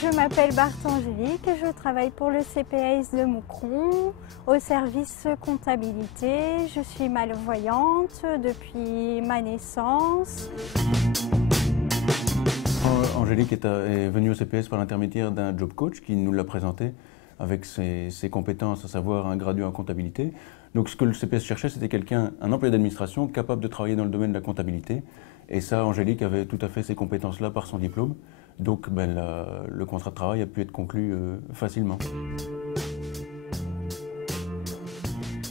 Je m'appelle Barthe Angélique et je travaille pour le CPAS de Moucron au service comptabilité. Je suis malvoyante depuis ma naissance. Angélique est venue au CPS par l'intermédiaire d'un job coach qui nous l'a présenté avec ses compétences, à savoir un gradué en comptabilité. Donc ce que le CPS cherchait, c'était quelqu'un, un employé d'administration capable de travailler dans le domaine de la comptabilité. Et ça, Angélique avait tout à fait ces compétences-là par son diplôme. Donc le contrat de travail a pu être conclu facilement.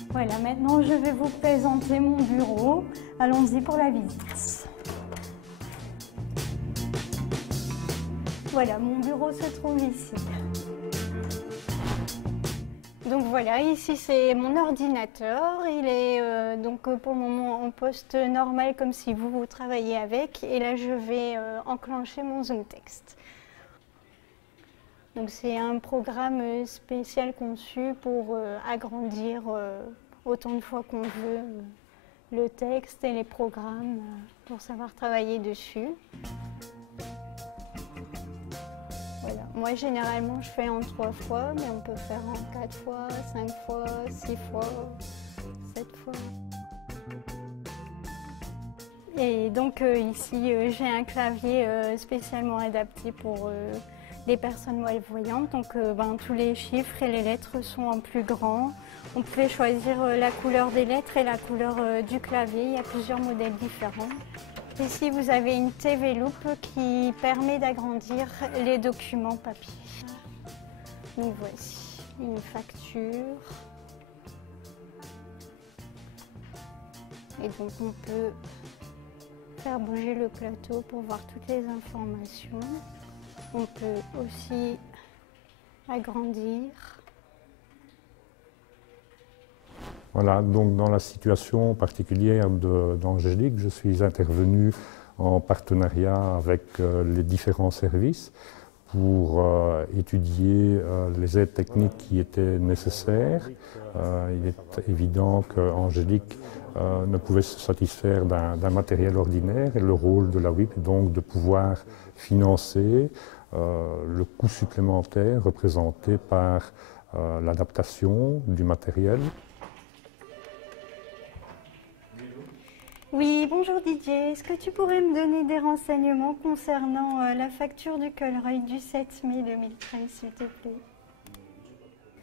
Voilà, maintenant je vais vous présenter mon bureau. Allons-y pour la visite. Voilà, mon bureau se trouve ici. Donc voilà, ici c'est mon ordinateur. Il est donc pour le moment en poste normal comme si vous travaillez avec. Et là je vais enclencher mon ZoomText. Donc c'est un programme spécial conçu pour agrandir autant de fois qu'on veut le texte et les programmes pour savoir travailler dessus. Voilà. Moi, généralement, je fais en 3 fois, mais on peut faire en 4 fois, 5 fois, 6 fois, 7 fois. Et donc ici, j'ai un clavier spécialement adapté pour les personnes malvoyantes. Donc tous les chiffres et les lettres sont en plus grand. On pouvait choisir la couleur des lettres et la couleur du clavier. Il y a plusieurs modèles différents. Ici, vous avez une TV Loupe qui permet d'agrandir les documents papier. Donc voici une facture. Et donc on peut faire bouger le plateau pour voir toutes les informations. On peut aussi agrandir. Voilà, donc dans la situation particulière d'Angélique, je suis intervenu en partenariat avec les différents services pour étudier les aides techniques qui étaient nécessaires. Il est évident qu'Angélique ne pouvait se satisfaire d'un matériel ordinaire et le rôle de la WIP est donc de pouvoir financer le coût supplémentaire représenté par l'adaptation du matériel. Oui, bonjour Didier. Est-ce que tu pourrais me donner des renseignements concernant la facture du Colreuil du 7 mai 2013, s'il te plaît?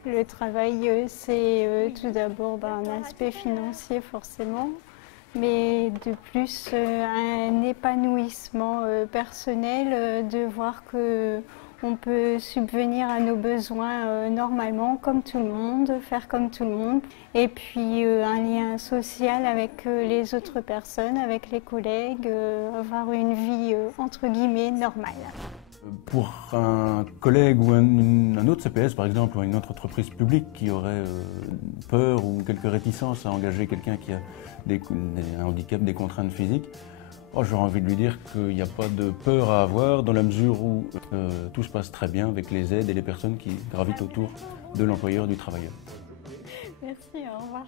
Le travail, c'est tout d'abord un aspect financier forcément, mais de plus un épanouissement personnel de voir que on peut subvenir à nos besoins normalement, comme tout le monde, faire comme tout le monde. Et puis un lien social avec les autres personnes, avec les collègues, avoir une vie entre guillemets normale. Pour un collègue ou un autre CPS par exemple, ou une autre entreprise publique qui aurait peur ou quelques réticences à engager quelqu'un qui a un handicap, des contraintes physiques, j'aurais envie de lui dire qu'il n'y a pas de peur à avoir dans la mesure où tout se passe très bien avec les aides et les personnes qui gravitent autour de l'employeur, du travailleur. Merci, au revoir.